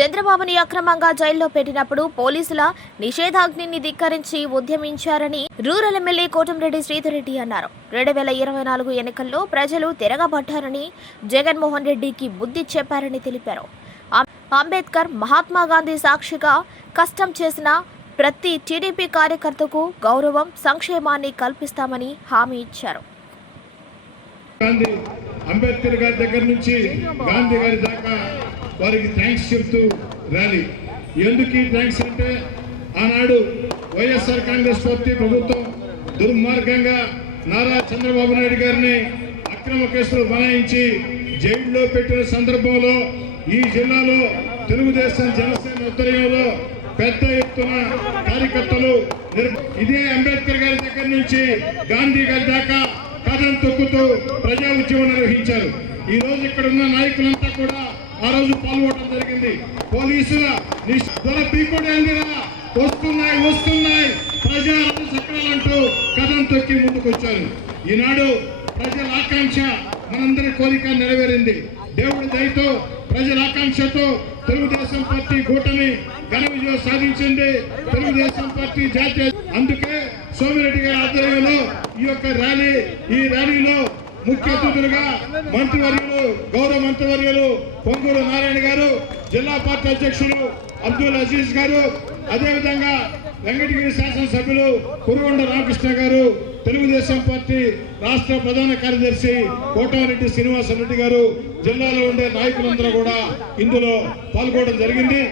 చంద్రబాబుని అక్రమంగా జైల్లో పెట్టినప్పుడు పోలీసుల నిషేధాజ్ఞని ధిక్కరించి ఉద్యమించారని రూరల్ ఎమ్మెల్యే కోటంరెడ్డి శ్రీధర్రెడ్డి అన్నారు. 2024 ఎన్నికల్లో ప్రజలు తిరగబడ్డారని జగన్మోహన్ రెడ్డికి బుద్ధి చెప్పారని తెలిపారు. అంబేద్కర్, మహాత్మా గాంధీ సాక్షిగా కష్టం చేసిన ప్రతి టీడీపీ కార్యకర్తకు గౌరవం, సంక్షేమాన్ని కల్పిస్తామని హామీ ఇచ్చారు. అంబేద్కర్ గారి దగ్గర నుంచి గాంధీ గారి దాకా వారికి థ్యాంక్స్ చెప్తూ ర్యాలీ. ఎందుకు ఈ థ్యాంక్స్ అంటే ఆనాడు వైఎస్ఆర్ కాంగ్రెస్ పార్టీ ప్రభుత్వం దుర్మార్గంగా నారా చంద్రబాబు నాయుడు గారిని అక్రమ కేసులు బనాయించి జైల్లో పెట్టిన సందర్భంలో ఈ జిల్లాలో తెలుగుదేశం జనసేన ఆధ్వర్యంలో పెద్ద ఎత్తున కార్యకర్తలు ఇదే అంబేద్కర్ గారి దగ్గర నుంచి గాంధీ గారి దాకా కథం తొక్కుతూ ప్రజా ఉద్యమం నిర్వహించారు. ఈ రోజు ఇక్కడ ఉన్న నాయకులంతా కూడా ఆ రోజు పాల్గొనడం జరిగింది. పోలీసుల వస్తున్నాయి ప్రజా చక్రాలంటూ కథం తొక్కి ముందుకొచ్చారు. ఈనాడు ప్రజల ఆకాంక్ష మనందరి కోరిక నెరవేరింది. దేవుడి దయతో ప్రజల ఆకాంక్షతో తెలుగుదేశం పార్టీ కూటమి ఘన విజయం సాధించింది. తెలుగుదేశం పార్టీ జాతీయ అందుకే సోమిరెడ్డి గారి ఆధ్వర్యంలో ఈ ర్యాలీలో ముఖ్య అతిథులుగా మంత్రివర్యులు, గౌరవ మంత్రివర్యులు పొంగూరు నారాయణ గారు, జిల్లా పార్టీ అధ్యక్షులు అబ్దుల్ అజీజ్ గారు, అదేవిధంగా వెంకటగిరి శాసనసభ్యులు కురుగొండ రామకృష్ణ గారు, తెలుగుదేశం పార్టీ రాష్ట్ర ప్రధాన కార్యదర్శి కోటారెడ్డి శ్రీనివాసరెడ్డి గారు, జిల్లాలో ఉండే నాయకులందరూ కూడా ఇందులో పాల్గొనడం జరిగింది.